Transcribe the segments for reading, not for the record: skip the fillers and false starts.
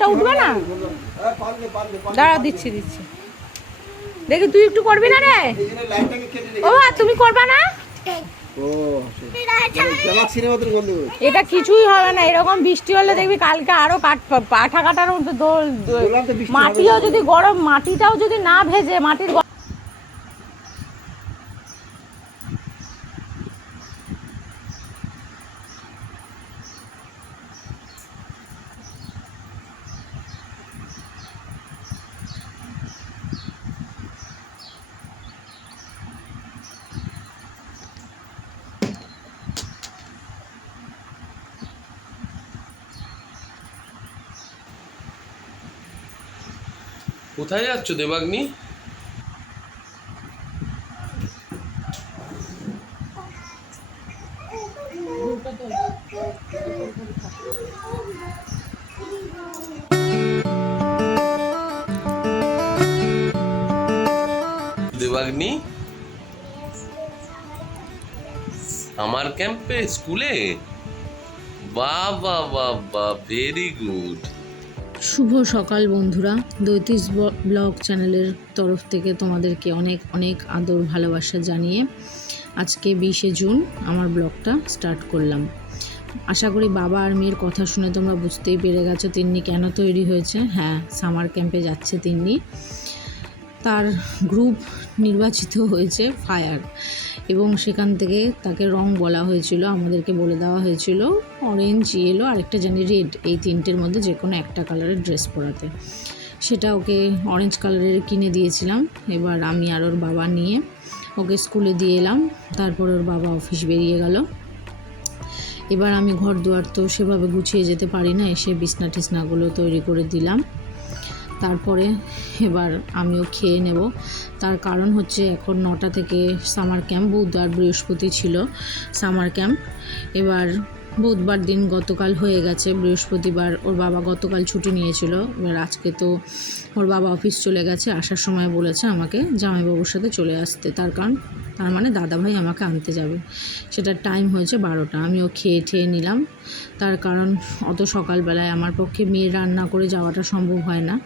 ওটা উঠবে না, দাঁড়া দিচ্ছি দেখি তুই একটু করবি না রে? ও তুমি করবা না? এটা কিছুই হবে না, এরকম বৃষ্টি হলে দেখবি কালকে আরো পাঠা কাটার মতো দোল। মাটিও যদি গরম, মাটিটাও যদি না ভেজে মাটির কোথায় যাচ্ছ দেবাগ্নি? দেবাগ্নি আমার ক্যাম্পে স্কুলে? বাহ বাহ বাহ বাহ, ভেরি গুড। শুভ সকাল বন্ধুরা, দৈতিস ব্লগ চ্যানেলের তরফ থেকে তোমাদেরকে অনেক অনেক আদর ভালোবাসা জানিয়ে আজকে 20শে জুন আমার ব্লগটা স্টার্ট করলাম। আশা করি বাবা আর মেয়ের কথা শুনে তোমরা বুঝতেই পেরে গেছো তিন্নি কেন তৈরি হয়েছে। হ্যাঁ, সামার ক্যাম্পে যাচ্ছে তিন্নি। তার গ্রুপ নির্বাচিত হয়েছে ফায়ার, এবং সেখান থেকে তাকে রং বলা হয়েছিল, আমাদেরকে বলে দেওয়া হয়েছিল অরেঞ্জ, ইয়েলো আর একটা জানি রেড, এই তিনটের মধ্যে যে কোনো একটা কালারের ড্রেস পরাতে। সেটা ওকে অরেঞ্জ কালারের কিনে দিয়েছিলাম। এবার আমি আর ওর বাবা নিয়ে ওকে স্কুলে দিয়ে এলাম। তারপর ওর বাবা অফিস বেরিয়ে গেল। এবার আমি ঘর দুয়ার তো সেভাবে গুছিয়ে যেতে পারি না, এসে বিছনা টিছনাগুলো তৈরি করে দিলাম। তারপরে এবার আমিও খেয়ে নেব। তার কারণ হচ্ছে এখন 9টা থেকে সামার ক্যাম্প, বুধবার বৃহস্পতি ছিল সামার ক্যাম্প। এবার বুধবার দিন গতকাল হয়ে গেছে, বৃহস্পতিবার ওর বাবা গতকাল ছুটি নিয়েছিল। এবার আজকে তো ওর বাবা অফিস চলে গেছে, আসার সময় বলেছে আমাকে জামাইবাবুর সাথে চলে আসতে, তার মানে দাদাভাই আমাকে আনতে যাবে। সেটার টাইম হয়েছে 12টা। আমিও খেয়ে নিলাম, তার কারণ অত সকালবেলায় আমার পক্ষে মেয়ে রান্না করে যাওয়াটা সম্ভব হয় না।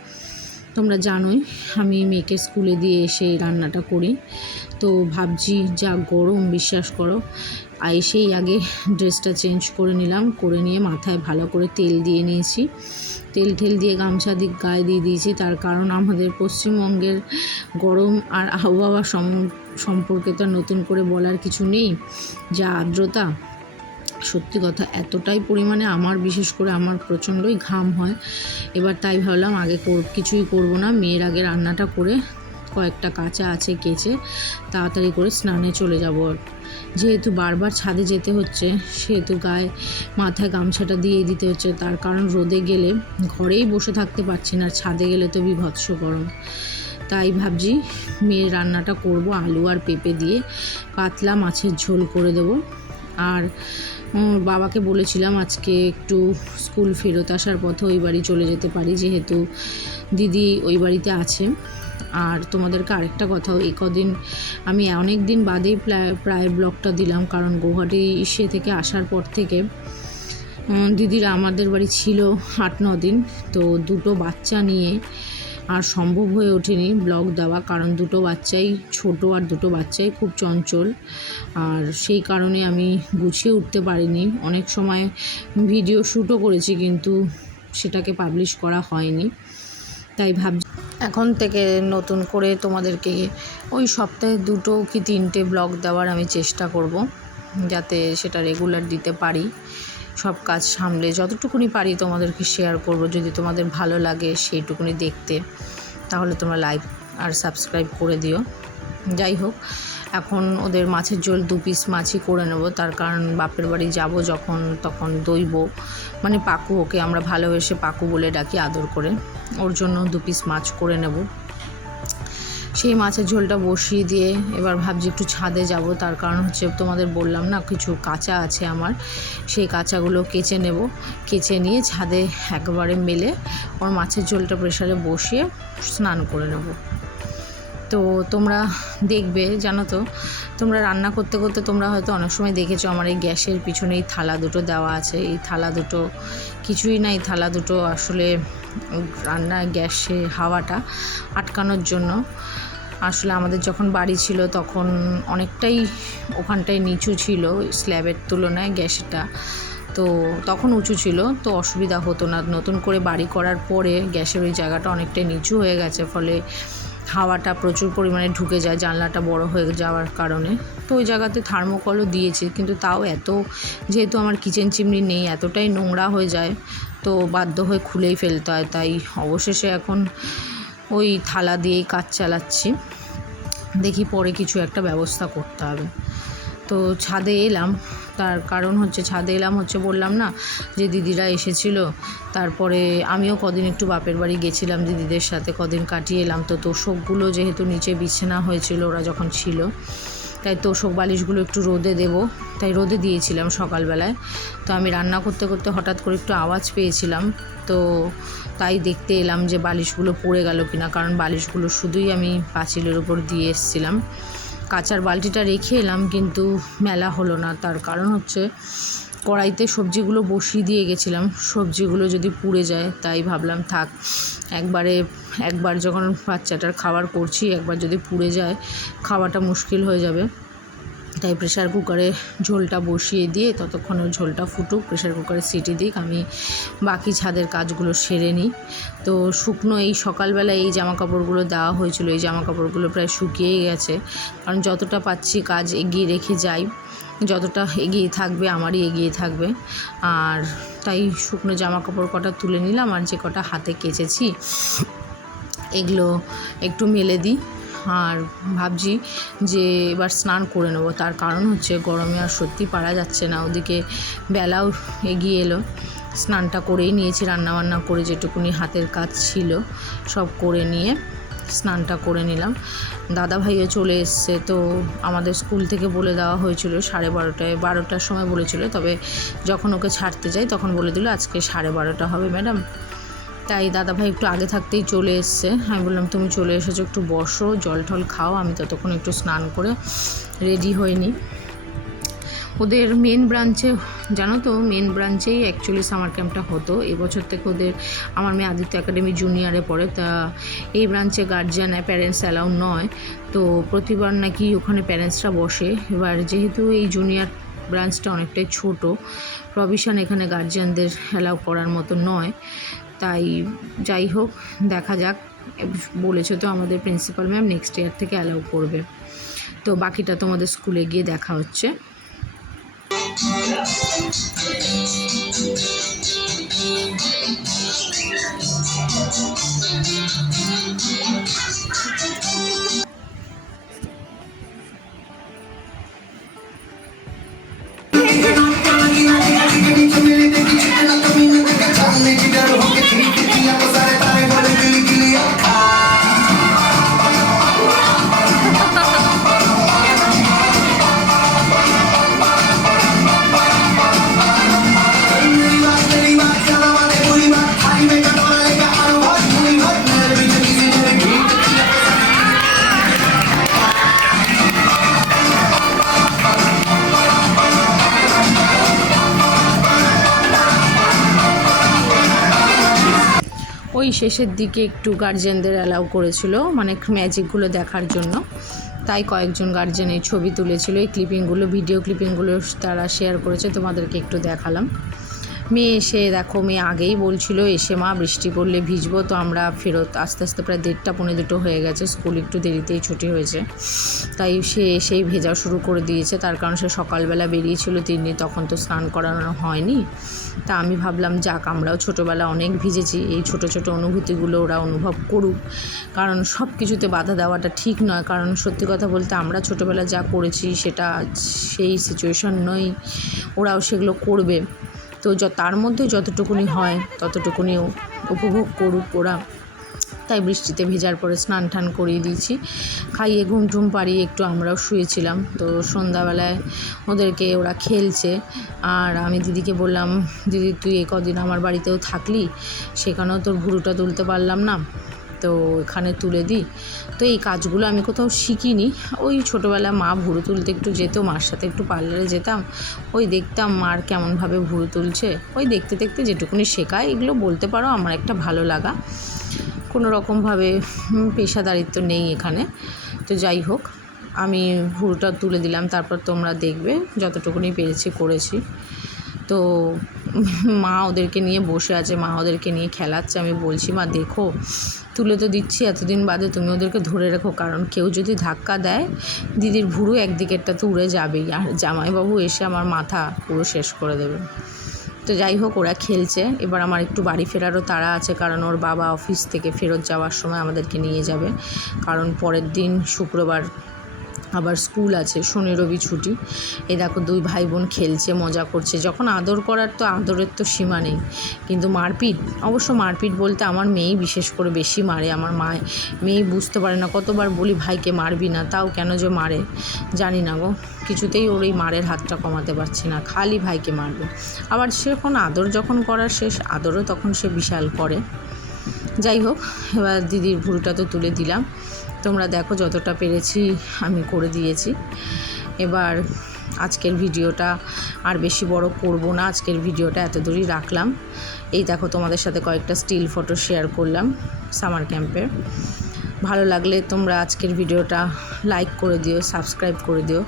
তোমরা জানোই আমি মেয়েকে স্কুলে দিয়ে এসে রান্নাটা করি। তো ভাবছি যা গরম, বিশ্বাস করো, এসেই আগে ড্রেসটা চেঞ্জ করে নিলাম, করে নিয়ে মাথায় ভালো করে তেল দিয়ে নিয়েছি। তেল দিয়ে গামছা গায়ে দিয়ে দিয়েছি। তার কারণ আমাদের পশ্চিমবঙ্গের গরম আর আবহাওয়া সম্পর্কে তো নতুন করে বলার কিছু নেই। যা আর্দ্রতা, সত্যি কথা এতটাই পরিমাণে আমার, বিশেষ করে আমার প্রচণ্ডই ঘাম হয়। এবার তাই ভাবলাম আগে কিছুই করব না, মেয়ের আগে রান্নাটা করে কয়েকটা কাঁচা আছে কেচে তাড়াতাড়ি করে স্নানে চলে যাব। যেহেতু বারবার ছাদে যেতে হচ্ছে, সেহেতু গায়ে মাথায় গামছাটা দিয়ে দিতে হচ্ছে। তার কারণ রোদে গেলে ঘরেই বসে থাকতে পারছি না, আর ছাদে গেলে তো বিভৎস গরম। তাই ভাবছি মেয়ের রান্নাটা করব, আলু আর পেঁপে দিয়ে পাতলা মাছের ঝোল করে দেব। আর বাবাকে বলেছিলাম আজকে একটু স্কুল ফেরত আসার পথে ওই বাড়ি চলে যেতে পারি, যেহেতু দিদি ওই বাড়িতে আছে। আর তোমাদেরকে আরেকটা কথাও, এই কদিন আমি অনেক দিন বাদেই প্রায় ব্লগটা দিলাম, কারণ গৌহাটি থেকে আসার পর থেকে দিদিরা আমাদের বাড়ি ছিল 8-9 দিন। তো দুটো বাচ্চা নিয়ে আর সম্ভব হয়ে ওঠেনি ব্লগ দেওয়া, কারণ দুটো বাচ্চাই ছোট আর দুটো বাচ্চাই খুব চঞ্চল। আর সেই কারণে আমি গুছিয়ে উঠতে পারিনি। অনেক সময় ভিডিও শ্যুটও করেছি, কিন্তু সেটাকে পাবলিশ করা হয়নি। তাই ভাবছি এখন থেকে নতুন করে তোমাদেরকে ওই সপ্তাহে 2 কি 3টে ব্লগ দেওয়ার আমি চেষ্টা করব, যাতে সেটা রেগুলার দিতে পারি। সব কাজ সামলে যতটুকুনি পারি তোমাদেরকে শেয়ার করব। যদি তোমাদের ভালো লাগে সেইটুকুনি দেখতে, তাহলে তোমরা লাইক আর সাবস্ক্রাইব করে দিও। যাই হোক, এখন ওদের মাছের ঝোল 2 পিস মাছই করে নেব। তার কারণ বাপের বাড়ি যাব যখন, তখন দইব, মানে পাকু, ওকে আমরা ভালোবেসে পাকু বলে ডাকি আদর করে, ওর জন্য 2 পিস মাছ করে নেব। সেই মাছের ঝোলটা বসিয়ে দিয়ে এবার ভাবছি একটু ছাদে যাব। তার কারণ হচ্ছে তোমাদের বললাম না, কিছু কাঁচা আছে আমার, সেই কাঁচাগুলো কেচে নেব। কেচে নিয়ে ছাদে একবারে মেলে ওর মাছের ঝোলটা প্রেসারে বসিয়ে স্নান করে নেব। তো তোমরা দেখবে, জানো তো, তোমরা রান্না করতে করতে তোমরা হয়তো অনেক সময় দেখেছো আমার এই গ্যাসের পিছনে এই থালা দুটো দেওয়া আছে। এই থালা দুটো কিছুই নাই, থালা দুটো আসলে রান্নার গ্যাসে হাওয়াটা আটকানোর জন্য। আসলে আমাদের যখন বাড়ি ছিল তখন অনেকটাই ওখানটায় নিচু ছিল স্ল্যাবের তুলনায় গ্যাসটা, তো তখন উঁচু ছিল, তো অসুবিধা হতো না। নতুন করে বাড়ি করার পরে গ্যাসের ওই জায়গাটা অনেকটাই নিচু হয়ে গেছে, ফলে হাওয়াটা প্রচুর পরিমাণে ঢুকে যায় জানলাটা বড় হয়ে যাওয়ার কারণে। তো ওই জায়গাতে থার্মোকলও দিয়েছি, কিন্তু তাও যেহেতু আমার কিচেন চিমনি নেই, এতটাই নোংরা হয়ে যায়, তো বাধ্য হয়ে খুলেই ফেলতে হয়। তাই অবশেষে এখন ওই থালা দিয়েই কাজ চালাচ্ছি। দেখি পরে কিছু একটা ব্যবস্থা করতে হবে। তো ছাদে এলাম, তার কারণ হচ্ছে বললাম না যে দিদিরা এসেছিল, তারপরে আমিও কদিন একটু বাপের বাড়ি গেছিলাম দিদিদের সাথে, কদিন কাটিয়ে এলাম। তো তোষকগুলো যেহেতু নিচে বিছানা হয়েছিল ওরা যখন ছিল, তাই তোষক বালিশগুলো একটু রোদে দেবো, তাই রোদে দিয়েছিলাম সকালবেলায়। তো আমি রান্না করতে করতে হঠাৎ করে একটু আওয়াজ পেয়েছিলাম, তো তাই দেখতে এলাম যে বালিশগুলো পড়ে গেল কিনা, কারণ বালিশগুলো শুধুই আমি পাঁচিলের উপর দিয়ে এসেছিলাম। কাঁচার বালতিটা রেখে এলাম, কিন্তু মেলা হলো না। তার কারণ হচ্ছে কড়াইতে সবজিগুলো বসিয়ে দিয়ে গেছিলাম, সবজিগুলো যদি পুড়ে যায়, তাই ভাবলাম থাক, একবার যখন বাচ্চাটার খাবার করছি, একবার যদি পুড়ে যায় খাওয়াটা মুশকিল হয়ে যাবে। তাই প্রেশার কুকারে ঝোলটা বসিয়ে দিয়ে ততক্ষণ ওই ঝোলটা ফুটুক, প্রেশার কুকারে সিটি দিক, আমি বাকি ছাদের কাজগুলো সেরে নিই। তো শুকনো এই সকালবেলা এই জামাকাপড়গুলো দেওয়া হয়েছিল, এই জামাকাপড়গুলো প্রায় শুকিয়েই গেছে, কারণ যতটা পাচ্ছি কাজ এগিয়ে রেখে যাই, যতটা এগিয়ে থাকবে আমারই এগিয়ে থাকবে। আর তাই শুকনো জামাকাপড় কটা তুলে নিলাম, আর যে কটা হাতে কেচেছি এগুলো একটু মেলে দিই। আর ভাবছি যে এবার স্নান করে নেবো, তার কারণ হচ্ছে গরমে আর সত্যি পারা যাচ্ছে না, ওদিকে বেলাও এগিয়ে এলো। স্নানটা করেই নিয়েছি, রান্নাবান্না করে যেটুকুনি হাতের কাজ ছিল সব করে নিয়ে স্নানটা করে নিলাম। দাদাভাইও চলে এসছে, তো আমাদের স্কুল থেকে বলে দেওয়া হয়েছিল 12টার সময় বলেছিল, তবে যখন ওকে ছাড়তে যাই তখন বলে দিল আজকে 12:30 হবে ম্যাডাম। তাই দাদাভাই একটু আগে থাকতেই চলে এসছে। আমি বললাম তুমি চলে এসেছো, একটু বসো, জল টল খাও, আমি ততক্ষণ একটু স্নান করে রেডি হয়ে নিই। ওদের মেন ব্রাঞ্চেই অ্যাকচুয়ালি সামার ক্যাম্পটা হতো। এবছর থেকে আমার মেয়ে আদিত্য একাডেমি জুনিয়রে পড়ে, তা এই ব্রাঞ্চে গার্জিয়ান প্যারেন্টস অ্যালাউ নয়, তো প্রতিবার নাকি ওখানে প্যারেন্টসরা বসে। এবার যেহেতু এই জুনিয়র ব্রাঞ্চটা অনেকটাই ছোট, প্রভিশন এখানে গার্জিয়ানদের অ্যালাউ করার মতো নয়। তাই যাই হোক, দেখা যাক, বলেছে তো আমাদের প্রিন্সিপাল ম্যাম নেক্সট ইয়ার থেকে অ্যালাউ করবে। তো বাকিটা তোমাদের স্কুলে গিয়ে দেখা হচ্ছে। ওই শেষের দিকে একটু গার্জিয়ানদের অ্যালাউ করেছিল, মানে ম্যাজিকগুলো দেখার জন্য, তাই কয়েকজন গার্জিয়ান এই ছবি তুলেছিল। এই ভিডিও ক্লিপিংগুলো তারা শেয়ার করেছে, তোমাদেরকে একটু দেখালাম। মেয়ে এসে দেখো, মেয়ে আগেই বলছিল এসে মা বৃষ্টি পড়লে ভিজবো, তো আমরা ফেরত আস্তে আস্তে প্রায় 1:30-1:45 হয়ে গেছে, স্কুল একটু দেরিতেই ছুটি হয়েছে, তাই সে এসেই ভেজা শুরু করে দিয়েছে। তার কারণ সে সকালবেলা বেরিয়েছিল তিন্নি, তখন তো স্নান করানো হয়নি। তা আমি ভাবলাম যাক, আমরাও ছোটোবেলা অনেক ভিজেছি, এই ছোট ছোট অনুভূতিগুলো ওরা অনুভব করুক, কারণ সব কিছুতে বাধা দেওয়াটা ঠিক নয়। কারণ সত্যি কথা বলতে আমরা ছোটোবেলা যা করেছি সেটা সেই সিচুয়েশন নয়, ওরাও সেগুলো করবে। তো তার মধ্যে যতটুকুনি হয় ততটুকুনি উপভোগ করুক ওরা। তাই বৃষ্টিতে ভেজার পরে স্নান টান করিয়ে দিয়েছি, খাইয়ে ঘুম পাড়িয়ে একটু আমরাও শুয়েছিলাম। তো সন্ধ্যাবেলায় ওদেরকে ওরা খেলছে, আর আমি দিদিকে বললাম দিদি তুই কদিন আমার বাড়িতেও থাকলি, সেখানেও তোর ভুরুটা তুলতে পারলাম না, তো এখানে তুলে দিই। তো এই কাজগুলো আমি কোথাও শিখিনি, ওই ছোটোবেলায় মা ভুরু তুলতে একটু যেত, মার সাথে একটু পার্লারে যেতাম, ওই দেখতাম মার কেমনভাবে ভুরু তুলছে, ওই দেখতে দেখতে যেটুকুনি শেখায়, এগুলো বলতে পারো আমার একটা ভালো লাগা, কোনো রকমভাবে পেশাদারিত্ব নেই এখানে। তো যাই হোক, আমি ভুরুটা তুলে দিলাম, তারপর তোমরা দেখবে যতটুকুনি পেরেছি করেছি। তো মা ওদেরকে নিয়ে বসে আছে, মা ওদেরকে নিয়ে খেলাচ্ছে। আমি বলছি, মা দেখো তুলে তো দিচ্ছি এতদিন বাদে, তুমি ওদেরকে ধরে রেখো, কারণ কেউ যদি ধাক্কা দেয় দিদির ভুরু একদিকেরটা তো উড়ে যাবেই, আর জামাইবাবু এসে আমার মাথা পুরো শেষ করে দেবে। তো যাই হোক, ওরা খেলছে। এবার আমার একটু বাড়ি ফেরারও তাড়া আছে, কারণ ওর বাবা অফিস থেকে ফেরত যাওয়ার সময় আমাদেরকে নিয়ে যাবে, কারণ পরের দিন শুক্রবার আবার স্কুল আছে, শনি রবি ছুটি। এই দেখো দুই ভাই বোন খেলছে, মজা করছে। যখন আদর করার তো আদরের তো সীমা নেই, কিন্তু মারপিট, অবশ্য মারপিট বলতে আমার মেয়েই বিশেষ করে বেশি মারে। আমার মেয়ে বুঝতে পারে না, কতবার বলি ভাইকে মারবি না, তাও কেন যে মারে জানি না গো, কিছুতেই ওর এই মারের হাতটা কমাতে পারছি না, খালি ভাইকে মারবে। আবার সে এখন আদর যখন করার শেষ, আদরও তখন সে বিশাল করে। যাই হোক, এবার দিদির ভুলটা তো তুলে দিলাম, তোমরা দেখো যতটা পেরেছি আমি করে দিয়েছি। এবার আজকের ভিডিওটা আর বেশি বড় করব না, আজকের ভিডিওটা এত দূরই রাখলাম। এই দেখো তোমাদের সাথে কয়েকটা স্টিল ফটো শেয়ার করলাম সামার ক্যাম্পের। ভালো লাগলে তোমরা আজকের ভিডিওটা লাইক করে দিও, সাবস্ক্রাইব করে দিও।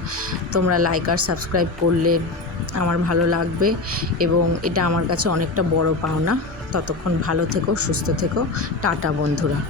তোমরা লাইক আর সাবস্ক্রাইব করলে আমার ভালো লাগবে, এবং এটা আমার কাছে অনেকটা বড় পাওনা। ততক্ষণ ভালো থেকো, সুস্থ থেকো, টাটা বন্ধুরা।